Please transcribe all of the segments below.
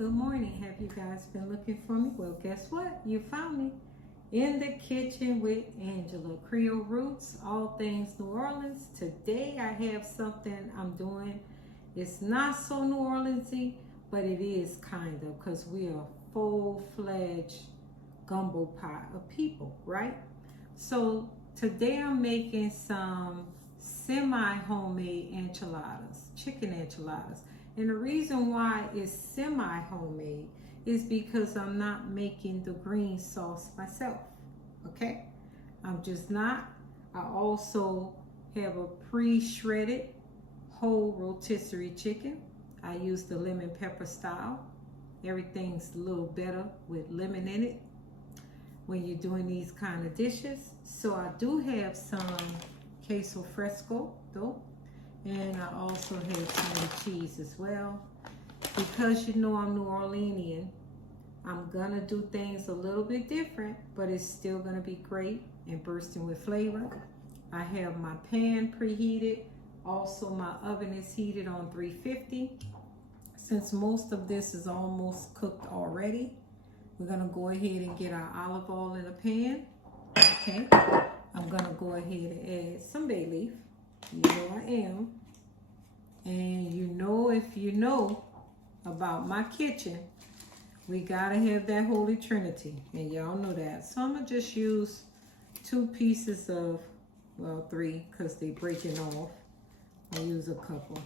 Good morning. Have you guys been looking for me? Well, guess what? You found me in the kitchen with Angela. Creole roots, all things New Orleans. Today I have something I'm doing. It's not so New Orleansy, but it is kind of, because we are full-fledged gumbo pot of people, right? So today I'm making some semi-homemade enchiladas, chicken enchiladas. And the reason why it's semi-homemade is because I'm not making the green sauce myself, okay? I'm just not. I also have a pre-shredded whole rotisserie chicken. I use the lemon pepper style. Everything's a little better with lemon in it when you're doing these kind of dishes. So I do have some queso fresco though. And I also have some cheese as well. Because you know I'm New Orleanian, I'm gonna do things a little bit different, but it's still gonna be great and bursting with flavor. I have my pan preheated. Also my oven is heated on 350. Since most of this is almost cooked already, we're gonna go ahead and get our olive oil in a pan. Okay, I'm gonna go ahead and add some bay leaf. You know I am. And you know, if you know about my kitchen, we gotta have that Holy Trinity. And y'all know that. So I'm gonna just use 2 pieces of, well, 3, because they breaking off. I'll use a couple.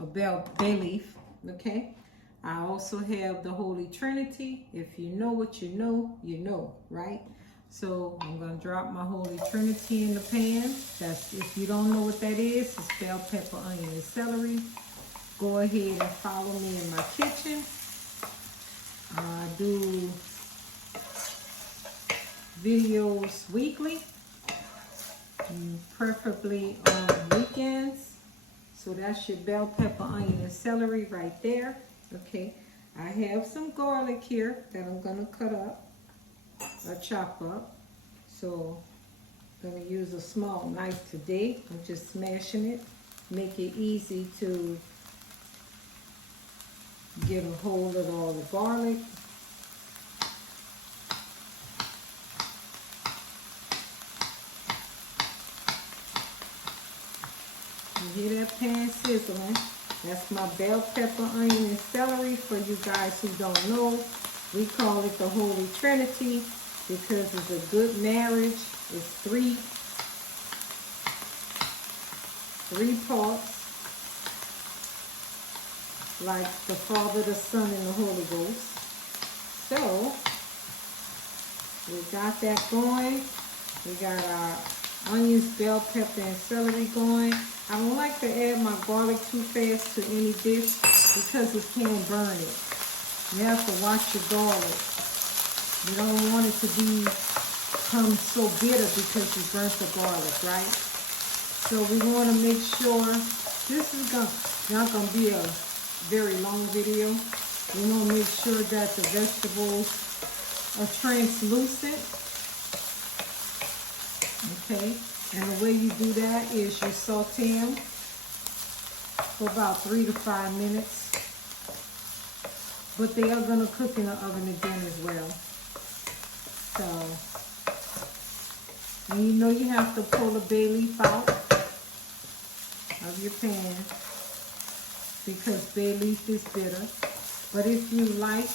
A bay leaf, okay? I also have the Holy Trinity. If you know what you know, right? So I'm gonna drop my Holy Trinity in the pan. That's, if you don't know what that is, it's bell pepper, onion, and celery. Go ahead and follow me in my kitchen. I do videos weekly, preferably on weekends. So that's your bell pepper, onion, and celery right there. Okay, I have some garlic here that I'm gonna cut up. I chop up. So I'm going to use a small knife today. I'm just smashing it. Make it easy to get a hold of all the garlic. You hear that pan sizzling? That's my bell pepper, onion, and celery. For you guys who don't know, we call it the Holy Trinity because it's a good marriage. It's three parts, like the Father, the Son, and the Holy Ghost. So we got that going. We got our onions, bell pepper, and celery going. I don't like to add my garlic too fast to any dish because it can burn it. You have to watch your garlic. You don't want it to become so bitter because you burnt the garlic, right? So we want to make sure, this is not going to be a very long video. We want to make sure that the vegetables are translucent. Okay, and the way you do that is you saute them for about 3 to 5 minutes. But they are going to cook in the oven again as well. So, and you know you have to pull the bay leaf out of your pan because bay leaf is bitter. But if you like,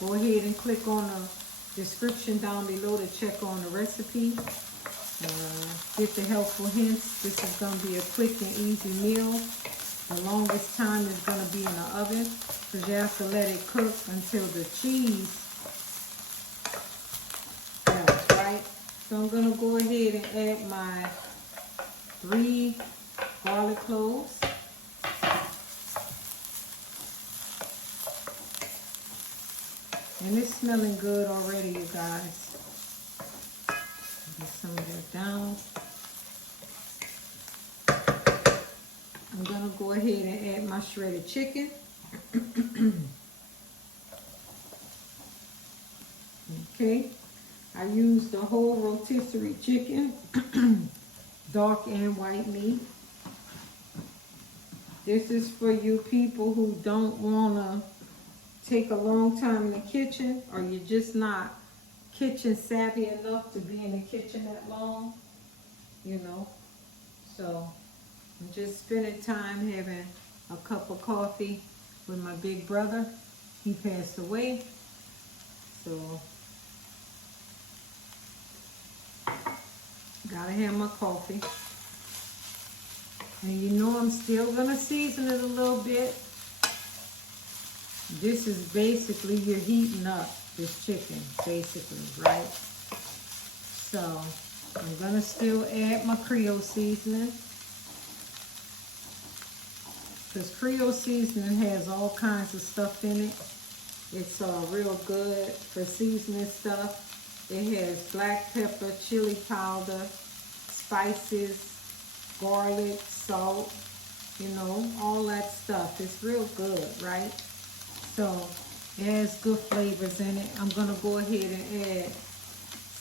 go ahead and click on the description down below to check on the recipe. Get the helpful hints. This is going to be a quick and easy meal. The longest time is going to be in the oven because you have to let it cook until the cheese melts, right? So I'm going to go ahead and add my 3 garlic cloves. And it's smelling good already, you guys. Get some of that down. I'm going to go ahead and add my shredded chicken. Okay. I use the whole rotisserie chicken, dark and white meat. This is for you people who don't want to take a long time in the kitchen, or you're just not kitchen savvy enough to be in the kitchen that long, you know. So I'm just spending time having a cup of coffee with my big brother. He passed away, so gotta have my coffee. And you know I'm still gonna season it a little bit. This is basically, you're heating up this chicken, basically, right? So I'm gonna still add my Creole seasoning, because Creole seasoning has all kinds of stuff in it. It's real good for seasoning stuff. It has black pepper, chili powder, spices, garlic, salt, you know, all that stuff. It's real good, right? So it has good flavors in it. I'm gonna go ahead and add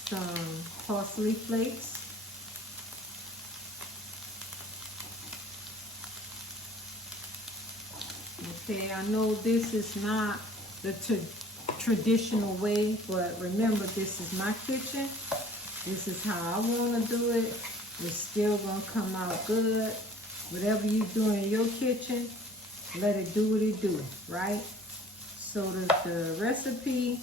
some parsley flakes. Okay, I know this is not the traditional way, but remember, this is my kitchen. This is how I want to do it. It's still going to come out good. Whatever you do in your kitchen, let it do what it do, right? So the recipe,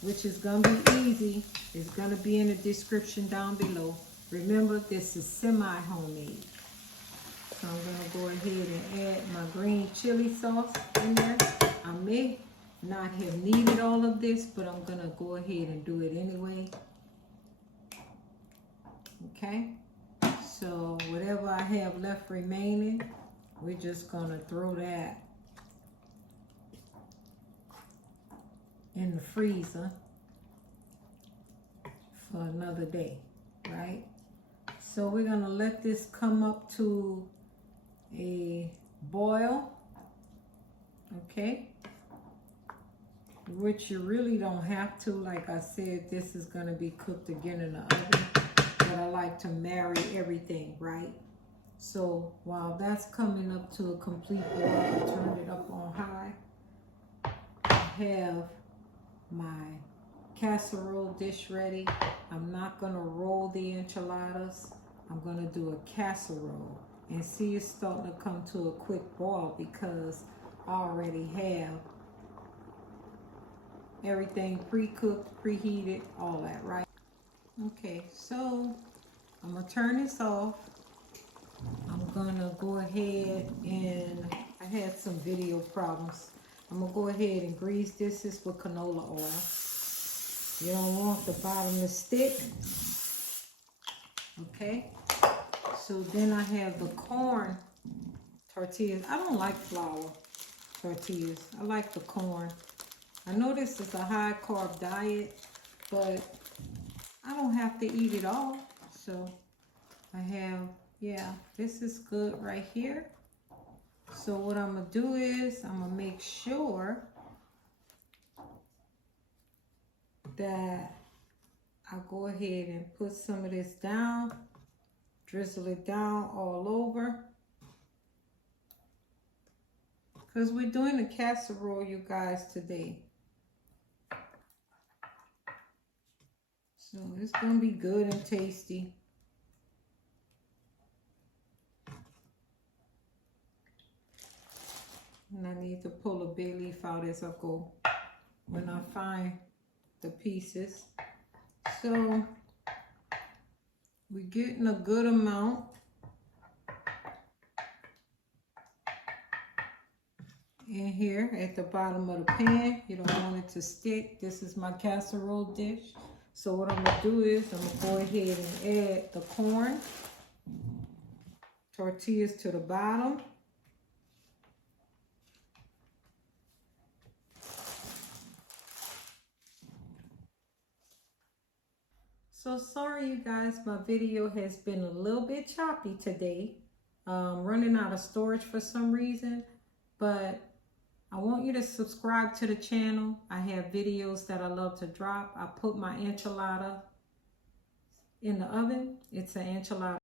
which is going to be easy, is going to be in the description down below. Remember, this is semi-homemade. So I'm going to go ahead and add my green chili sauce in there. I may not have needed all of this, but I'm going to go ahead and do it anyway. Okay, so whatever I have left remaining, we're just going to throw that in the freezer for another day, right? So we're going to let this come up to a boil, okay, which you really don't have to. Like I said, this is going to be cooked again in the oven, but I like to marry everything, right? So while that's coming up to a complete boil, I turned it up on high. I have my casserole dish ready. I'm not going to roll the enchiladas. I'm going to do a casserole. And see, it's starting to come to a quick boil because I already have everything pre-cooked, preheated, all that, right? Okay, so I'm going to turn this off. I'm going to go ahead and, I had some video problems. I'm going to go ahead and grease this with canola oil. You don't want the bottom to stick. Okay. So then I have the corn tortillas. I don't like flour tortillas. I like the corn. I know this is a high carb diet, but I don't have to eat it all. So I have, yeah, this is good right here. So what I'm going to do is I'm going to make sure that I go ahead and put some of this down. Drizzle it down all over. Because we're doing a casserole, you guys, today. So it's going to be good and tasty. And I need to pull a bay leaf out as I go when I find the pieces. So we're getting a good amount. In here at the bottom of the pan. You don't want it to stick. This is my casserole dish. So what I'm going to do is I'm going to go ahead and add the corn tortillas to the bottom. So sorry you guys, my video has been a little bit choppy today. Running out of storage for some reason, but I want you to subscribe to the channel. I have videos that I love to drop. I put my enchilada in the oven. It's an enchilada